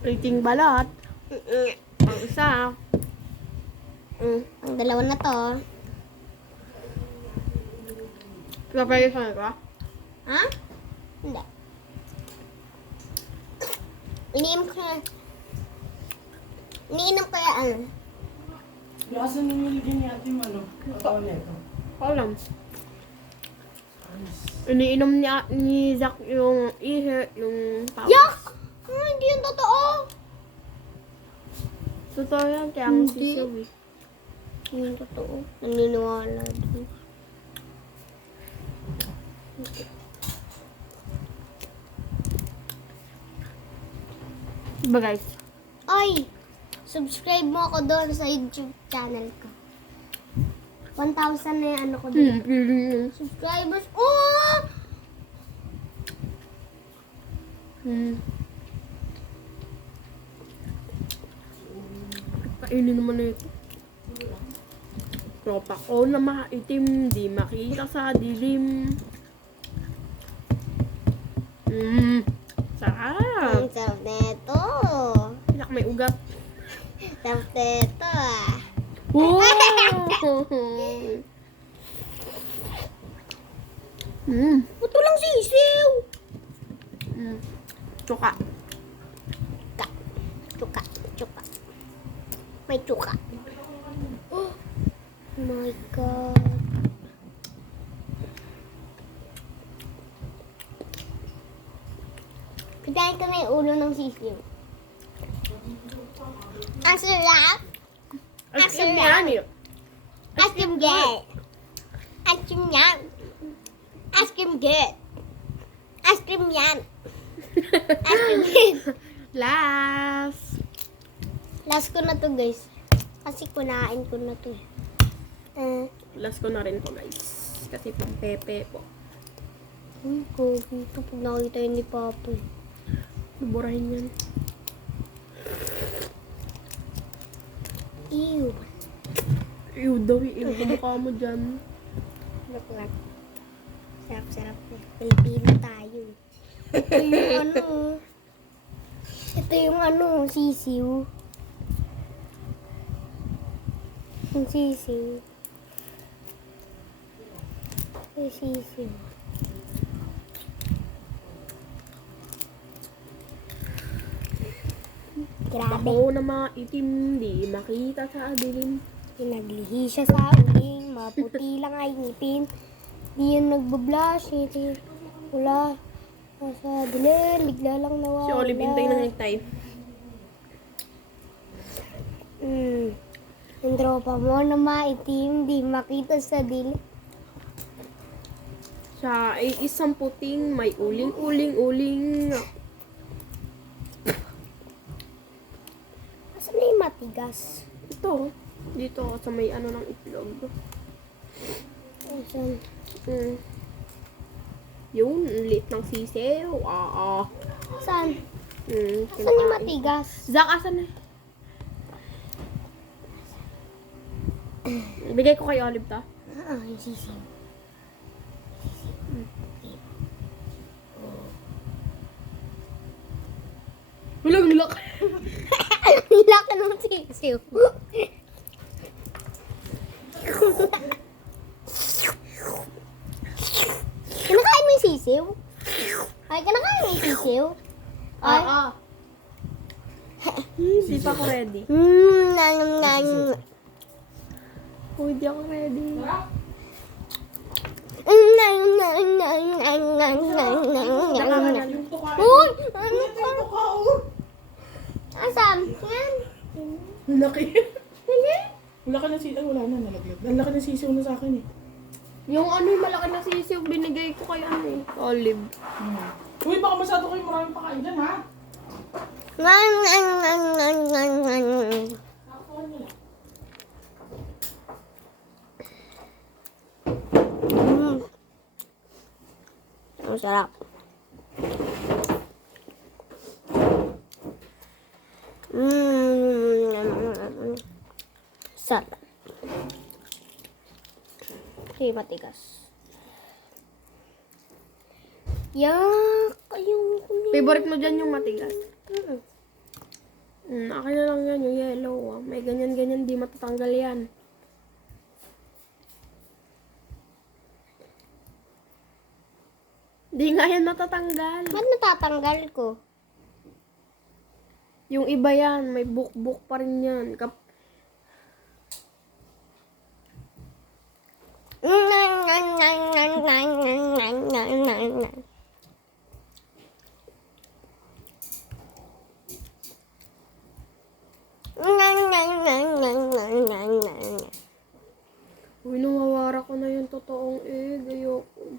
Rating balat. Ang isa. Ang dalawa na to. Kapag ka? Ha? Hindi. Iniinom ko yan. Asan nilagyan ni ate yung ano? Katawan nito. Alam. Iniinom ni Zach yung yung tawag. Yak! Hindi yung totoo. Totoo yan, kaya ang Hindi. sisiw eh. Hindi yung totoo. Naniniwala din. Diba guys? Ay! Subscribe mo ako doon sa YouTube channel ko. 1,000 na yung ano ko doon. Subscribers. Oh! Kainin naman na ito. Tropa ko na maitim, di makita sa dilim. Sarap. Ang sarap neto. Inak may ugat. Sarap neto ah. Wow! Ito lang sisiw. Tsuka. Chuka. May chuka. Oh my God. Pitahin ko na yung ulo ng sisiw. Ang sarap. As in yan eh. Ice cream get. Ice cream yan. Ice cream get. Ice cream yan. Ice cream get. Last. Last ko na to guys. Kasi kunain ko na to. Last ko na rin to guys. Kasi pang pepe po. Uy, gogi ito. Pag nakita yun ni Papa. Buburahin yan. Ew. Ew daw eh. Ew, mukha mo dyan. Sarap. Sarap. Pilipino tayo. Ito yung ano. Ito yung ano, sisiw. Yung sisiw. Yung sisiw. Grabe. Ako na maitim, di makita sa dilim. Naglihi siya sa uling. Maputi lang ay ngipin. Di yun nagbablush. Wala. Nasa dilim. Bigla lang nawawala. Si Olive hintay na hintay. Yung tropa mo na maitim. Di makita sa dilim. Siya ay isang puting may uling. Asan na yung matigas? Ito. Dito sa may ano ng itlog. Asan? Yun, lit ng sisiw. Saan? Asan yung Kinakain. matigas? Zach, asan na? Bigay ko kay Olive ta. Yung sisiw. Hulag nilak. Laki ng sisiw. Kinakain mo yung sisiw? Ay, kinakain mo yung sisiw? Ay. Hindi pa ako ready. Oh, hindi ako ready. Uy! Ano ka? Asam? Yan. Laki. Wala ka ng sisiw. Wala na, nalaglag. Ang laki ng sisiw na sa akin eh. Yung ano yung malaki na sisiw, binigay ko kay ano eh. Olive. Uy, baka masyado kayo maraming pakain dyan, ha? Ang sarap. Sarap. Hindi matigas. Yak! Ayun ko na. Favorite mo dyan yung matigas. Akin na lang yan, yung yellow. Ah. May ganyan-ganyan, di matatanggal yan. Di nga yan matatanggal. Ba't natatanggal ko? Yung iba yan, may buk-buk pa rin yan. Uy, nawawara ko na yung totoong egg. Ayoko.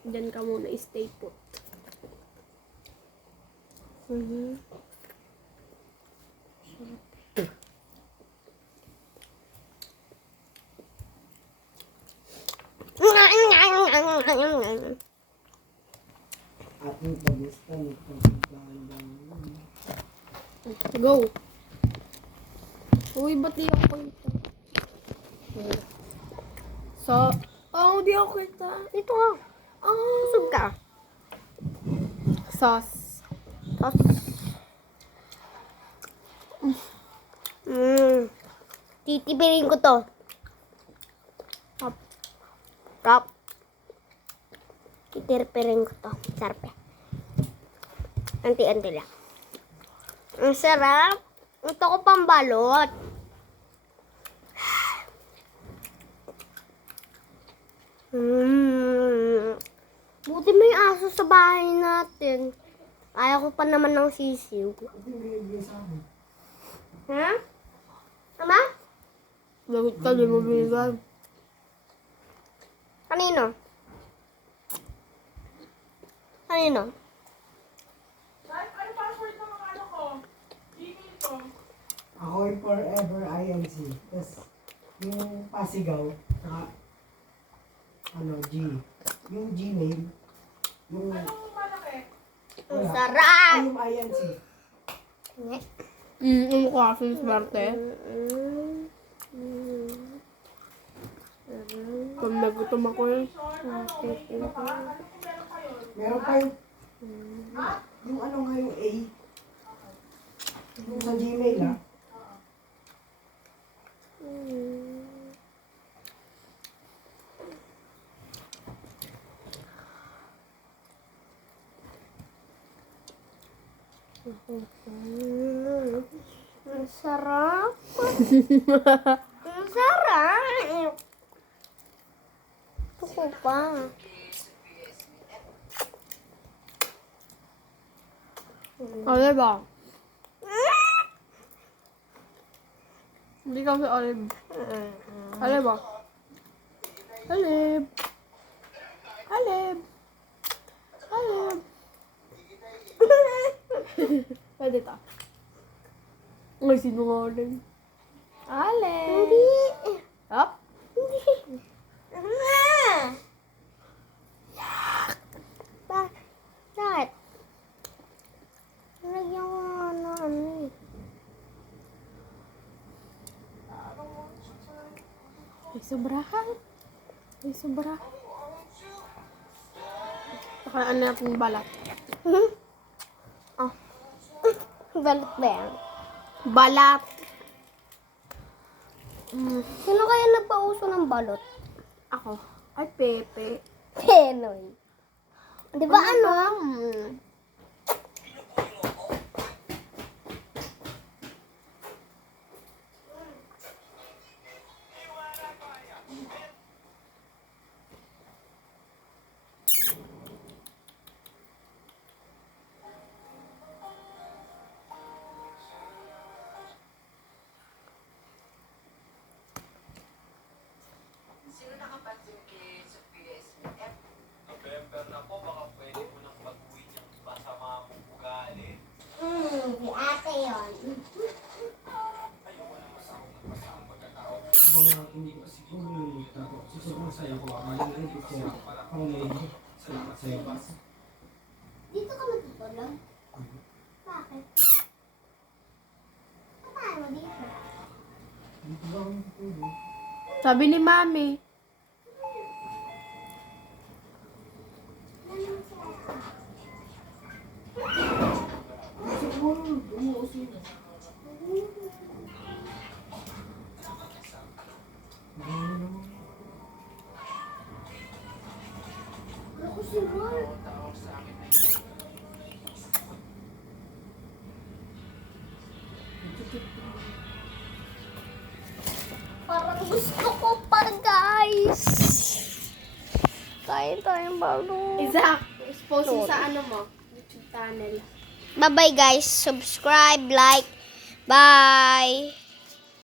Diyan ka muna, stay put. Ating pagusta ng pagkakaan. Go! Uy, ba't di ako kita? Di ako kita. Ito ka. Busog ka. Sauce. Titipirin ko to. Up. Top. Titipirin ko to. Sarap eh. Anti-anti lang. Ang sarap. Ito ko pang balot. Buti may aso sa bahay natin. Kaya ko pa naman ng sisiw. Ha? Ama? Lagot ka, di mo binigay. Kanino? Kanino? Ano password ng mga ano ko? Email ko. Ako ay forever INC. Tapos, yung pasigaw, saka, G. Yung Gmail, yung, Anong malaki? Ang wala. sarap! Ay, yung INC. Ano ka, swerte? Pag nagutom ako yun. Meron pa yung ano nga yung A. Yung sa Gmail, ha? Ang sarap! Ang sarap! Ito ko pa. Olive ah. Hindi kasi olive. Olive ah. Olive. Olive. Olive. Pwede ta. Ay, sinungaling. Olive. Hindi. Up. Hindi. Bakit? Lagyan ko nga ano eh. May sobrahan. May sobrahan. Saka ano natin balat. Oh. Balat ba yan? Balat. Sino kaya nagpauso ng balot? Ako. Ay, Pepe. Penoy. Di ba ano? November na po, baka pwede mo nang baguhin yung masama mong ugali. Di ate yun. Mga hindi ko siguro nililimutan ko. Susunod sa'yo ko. Malilit ko siya. Pangunayin. Salamat sa'yo. Dito ka matutulog? Bakit? Paano mo dito? Dito ba ako natutulog? Sabi ni Mami. Siguro, umuusin. Ako si Mark. Parang gusto ko pa, guys. Kain tayong balo. Isaac, expose sa ano mo, YouTube channel. Bye-bye, guys. Subscribe, like. Bye.